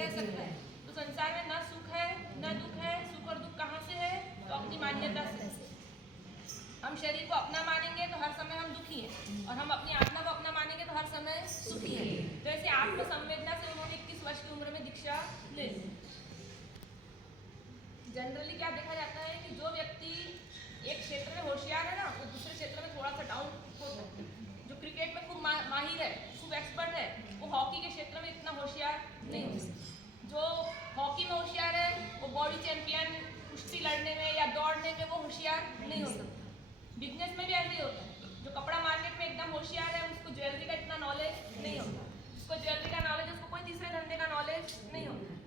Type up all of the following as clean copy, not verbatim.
रह सकता है। तो संसार में न सुख है न दुख है। सुख और दुख कहाँ से है? तो अपनी मान्यता से। हम शरीर को अपना मानेंगे तो हर समय हम दुखी हैं, और हम अपनी आत्मा को अपना मानेंगे तो हर समय सुखी है। तो ऐसे आत्म संवेदना से उन्होंने 21 वर्ष की उम्र में दीक्षा ले ली। जनरली क्या देखा जाता है कि जो व्यक्ति एक क्षेत्र में होशियार है ना, वो दूसरे क्षेत्र में थोड़ा सा डाउन होता है। जो क्रिकेट में खूब माहिर है, खूब एक्सपर्ट है, वो हॉकी के क्षेत्र में इतना होशियार नहीं होता। जो हॉकी में होशियार है, वो बॉडी चैंपियन कुश्ती लड़ने में या दौड़ने में वो होशियार नहीं हो सकता। बिजनेस में भी ऐसे ही होता है। जो कपड़ा मार्केट में एकदम होशियार है, उसको ज्वेलरी का इतना नॉलेज नहीं होता। जिसको ज्वेलरी का नॉलेज है, उसको कोई तीसरे धंधे का नॉलेज नहीं होता।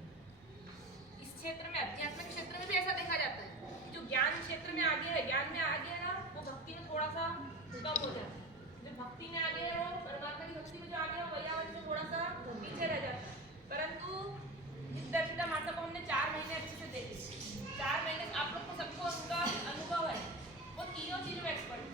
इस क्षेत्र में, अध्यात्म के क्षेत्र में भी ऐसा देखा जाता है कि जो ज्ञान क्षेत्र में आगे है, ज्ञान में आगे है ना, वो भक्ति में थोड़ा सा कम हो जाता है। जो भक्ति में आगे है, वो परमात्मा की भक्ति में जो आगे है, वो वैयावत में थोड़ा सा पीछे रह जाता है। परंतु जिस दर्शिता माता को हमने 4 महीने अच्छे से देखे, 4 महीने आप लोग को सबको उनका अनुभव है, वो तीनों चीजों में एक्सपर्ट है।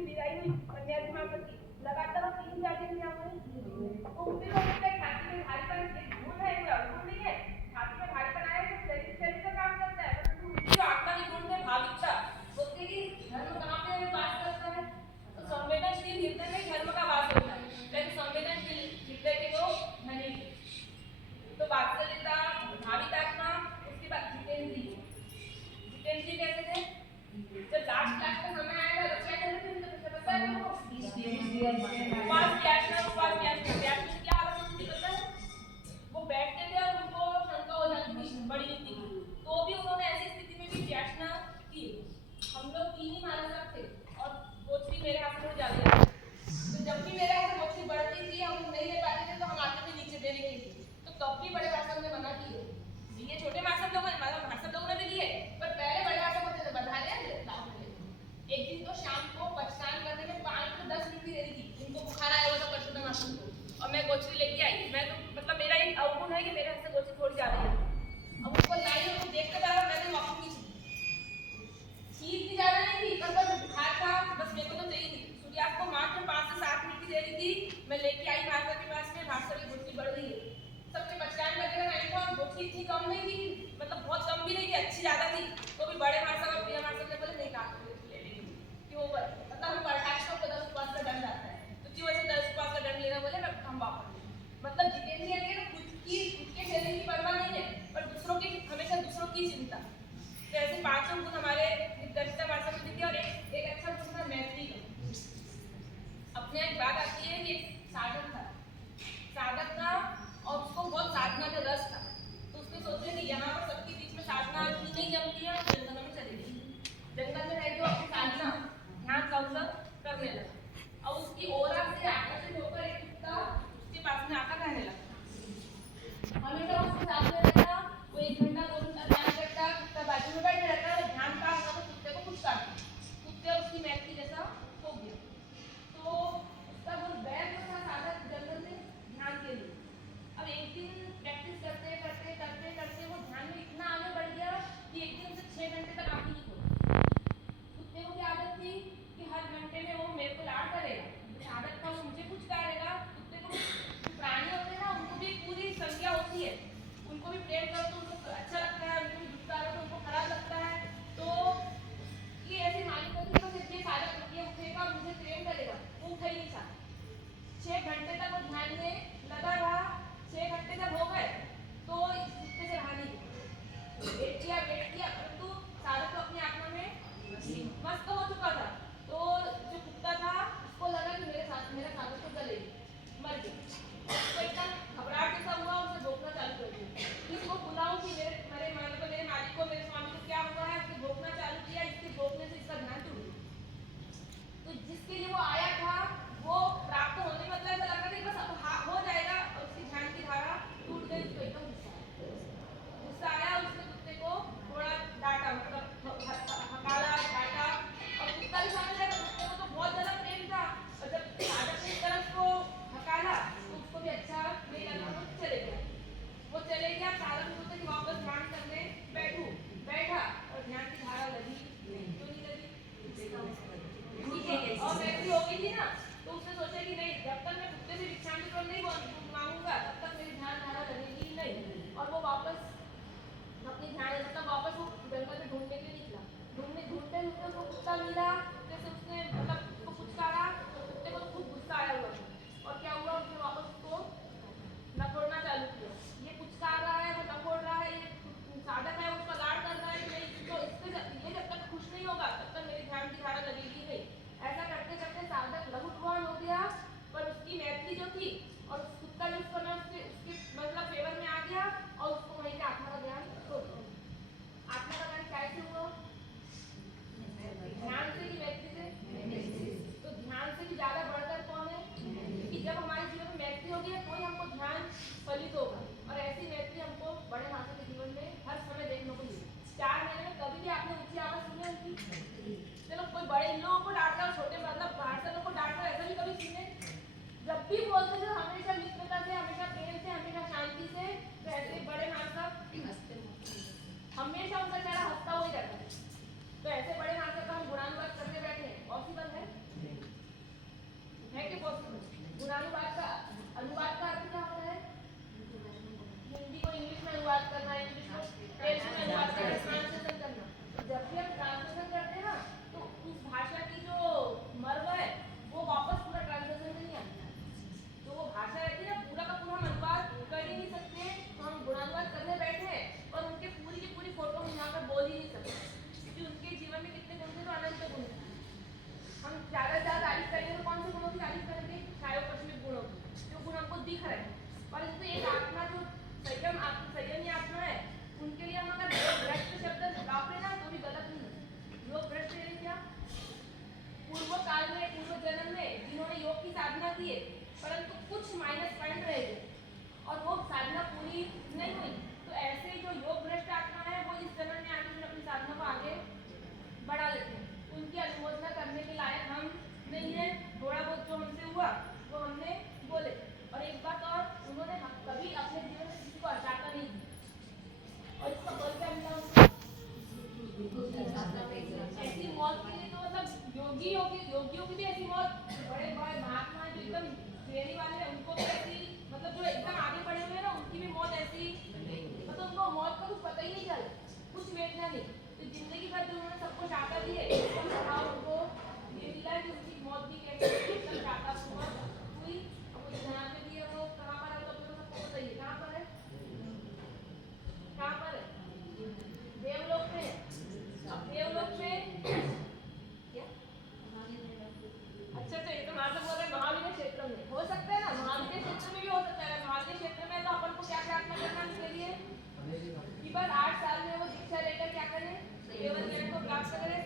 की विदाई हुई कन्या माता की, लगातार 3 जाति यहाँ हुई। तो उनके लोग के छाती में भारीपन एक गुण है, कोई अवगुण नहीं है। छाती में भारीपन आए तो शरीर का काम करता है, परंतु उनकी जो आत्मा की गुण है भाविकता, बोलते कि धर्म कहाँ पे वास करता है, तो संवेदनशील हृदय में धर्म का वास होता है। लेकिन संवेदनशील हृदय के लोग धनी थे। तो वात्सल्यता, भाविकात्मा, उसके बाद जितेंद्रिय। जितेंद्रिय कैसे थे? जब लास्ट का समय आएगा तो क्या करते थे उनको पता है? वो उपवास व्यासना से क्या हालत होती थी पता है? वो बैठते थे और उनको शंका हो जाती थी बड़ी नीति की, तो भी उन्होंने ऐसी स्थिति में भी व्यासना की। हम लोग 3 ही महाराज थे और गोत्री मेरे हाथ में जा रही है, तो जब भी मेरे हाथ में गोत्री बढ़ती थी हम नहीं ले पाते थे तो हम आते थे नीचे देने के लिए, तो तब भी बड़े भाषण में मना किए। ये छोटे भाषण लोगों ने भाषण लोगों ने भी लिए, पर पहले बड़े भाषण होते थे बधा लिया। एक दिन तो शाम को पचकान करने में 5 से 10 मिनट भी दे दी थी, इनको बुखार आया हुआ था परशुराम आश्रम को, और मैं गोचरी लेके आई। मैं तो मतलब मेरा एक अवगुण है कि मेरे हाथ से गोचरी थोड़ी जा रही है, अब उसको लाई और वो देखते जा रहा, मैंने वापस चीज भी ज्यादा नहीं थी, पर बस बुखार था, बस मेरे को तो चाहिए थी। सूर्यास्त को मात्र 5 से 7 मिनट की दे रही थी, मैं लेके आई भास्कर के पास में, भास्कर की गोचरी बढ़ गई है। सबके पचकान लगेगा नहीं था, और गोचरी इतनी कम नहीं थी, मतलब बहुत कम भी नहीं थी, अच्छी ज्यादा थी, तो भी बड़े भाषा और प्रिय भाषा ने बोले नहीं काट क्यों बोले, मतलब हम पढ़ाई को 10 उपवास का दंड आता है, तो क्यों ऐसे 10 उपवास का दंड लेना, बोले हम वापस। मतलब जितेंद्रिय के खुद के शरीर की परवाह नहीं है, पर दूसरों की, हमेशा दूसरों की चिंता। तो ऐसे 5 गुण हमारे दर्शिता भाषा में दिखे। और एक अच्छा गुण था मैत्री का। अपने एक बात आती है कि साधक था और उसको बहुत साधना का रस था, तो उसने सोचा कि यहाँ पर सबके बीच में साधना नहीं जमती है, जंगल में चली गई। जंगल में रह के अपनी साधना ध्यान कौशल करने लगा, और उसकी ओरा से आकर्षित होकर एक कुत्ता उसके पास में आकर रहने लगा। हमेशा उसके साथ में रहता, वो 1 घंटा 2 घंटा ध्यान करता, कुत्ता बाजू में बैठे रहता है, ध्यान का होगा तो कुत्ते को कुछ काटता, कुत्ते उसकी मैत्री जैसा हो गया। तो उसका वो बैग था साधक जंगल में ध्यान के लिए। अब एक दिन प्रैक्टिस करते करते करते करते वो ध्यान में इतना आगे बढ़ गया कि एक दिन उसे 6 घंटे तक आंखें नहीं खोली। कुत्ते को क्या आदत थी कि हर घंटे में वो मेरे को लाड़ करेगा, आदत था वो मुझे कुछ करेगा। कुत्ते को प्राणी होते हैं ना, उनको भी पूरी संज्ञा होती है, उनको भी प्रेम करो तो उनको अच्छा लगता है, उनको भी दुख करो तो उनको खराब लगता है। तो ये ऐसी मालिक होती है, बस ये साधक ये उठेगा मुझे प्रेम करेगा, वो उठ ही नहीं सकता। 6 घंटे तक वो ध्यान में लगा रहा। 6 घंटे जब हो गए तो इस कुत्ते से रहा नहीं, वेट किया परंतु साधक तो अपनी आत्मा में मस्त हो चुका था। तो जो कुत्ता था उसको लगा कि मेरा साधक तो गलेगी, मर गया। तो एकदम घबराहट जैसा हुआ, उसे भोंकना चालू कर दिया, इसको बुलाऊं कि मेरे मालिक को मेरे स्वामी को क्या हुआ है। उसने भोंकना चालू किया, इसके भोंकने से इसका ध्यान टूट गया। तो जिसके लिए वो आया था वो प्राप्त होने मतलब ऐसा लग रहा था कि बस हो जाएगा, और उसकी ध्यान की धारा टूट गई। उसको एकदम गुस्सा आया, उसने कुत्ते को थोड़ा डांटा, मतलब हकाला डांटा, और कुत्ता भी समझ गया कुत्ते को तो बहुत ज्यादा प्रेम था, और जब साधक ने तरफ को हकाला तो उसको भी अच्छा नहीं लगा, वो चले गया। साधक सोचा कि वापस ध्यान करने बैठा, और ध्यान की धारा लगी नहीं, तो नहीं लगी और मैत्री हो गई थी ना, तो उसने सोचा कि नहीं, जब तक मैं कुत्ते से भिक्षा नहीं मांगूंगा तब तक मेरी ध्यान धारा लगेगी नहीं। और वो वापस अपनी ध्यान मतलब वापस वो जंगल में ढूंढने के लिए निकला। ढूंढते उसको कुत्ता मिला, जैसे उसने मतलब उसको पुचकारा, तो कुत्ते को खूब गुस्सा आया हुआ था, और क्या हुआ, उसने वापस उसको नखोड़ना चालू किया। ये पुचकार रहा है, वो नखोड़ रहा है, ये साधक है उसका लाड़ कर रहा है कि नहीं, इसको ये जब तक खुश नहीं होगा तब तक मेरी ध्यान की धारा लगेगी नहीं। ऐसा करते करते साधक लघुत्वान हो गया, पर उसकी मैत्री जो थी और कुत्ता जो उसको ना उसके मतलब फेवर में आ गया, और उसको वहीं पे आत्मा का ज्ञान हो गया। आत्मा का ज्ञान कैसे हुआ? ध्यान से कि मैत्री से? तो ध्यान से भी ज्यादा बढ़कर कौन है कि जब हमारे जीवन में मैत्री होगी तो ही हमको ध्यान फलित होगा, और ऐसी मैत्री हमको बड़े भाषा के जीवन में हर समय देखने को मिली। 4 महीने में कभी भी आपने ऊंची आवाज सुनी उनकी? चलो कोई बड़े इन लोगों को डांटना, छोटे मतलब बाहर से लोगों को डांटना, ऐसा भी कभी सुने? जब भी बोलते थे हमेशा मित्रता से, हमेशा प्रेम से, हमेशा शांति से, तो ऐसे बड़े भाषा हमेशा उनका चेहरा हंसता हुआ ही रहता है। तो ऐसे बड़े भाषा का हम गुणानुवाद करने बैठे हैं, पॉसिबल है? योगियों की भी ऐसी मौत, बड़े बड़े महात्मा जो एकदम श्रेणी वाले हैं उनको भी ऐसी, मतलब जो एकदम आगे बढ़े हुए हैं ना उनकी भी मौत ऐसी, मतलब उनको मौत का कुछ पता ही नहीं चला, कुछ वेदना नहीं। तो जिंदगी भर जो उन्होंने सबको शाता दी है, उनको ये मिला है कि उनकी मौत भी कैसे एकदम शाता हुई। अब वो जहाँ पे भी है वो कहाँ पर है, तो अपने सबको बताइए कहाँ पर है, कहाँ पर है, देवलोक में है। अब देवलोक में क्या, अच्छा ये तो महादेव बोल रहे हैं महावीर क्षेत्र में हो सकता है ना, महावीर क्षेत्र में भी हो सकता है। महावीर क्षेत्र में तो अपन को क्या प्रार्थना करना इसके लिए कि बस 8 साल में वो दीक्षा लेकर क्या करें, केवल ज्ञान को प्राप्त करें,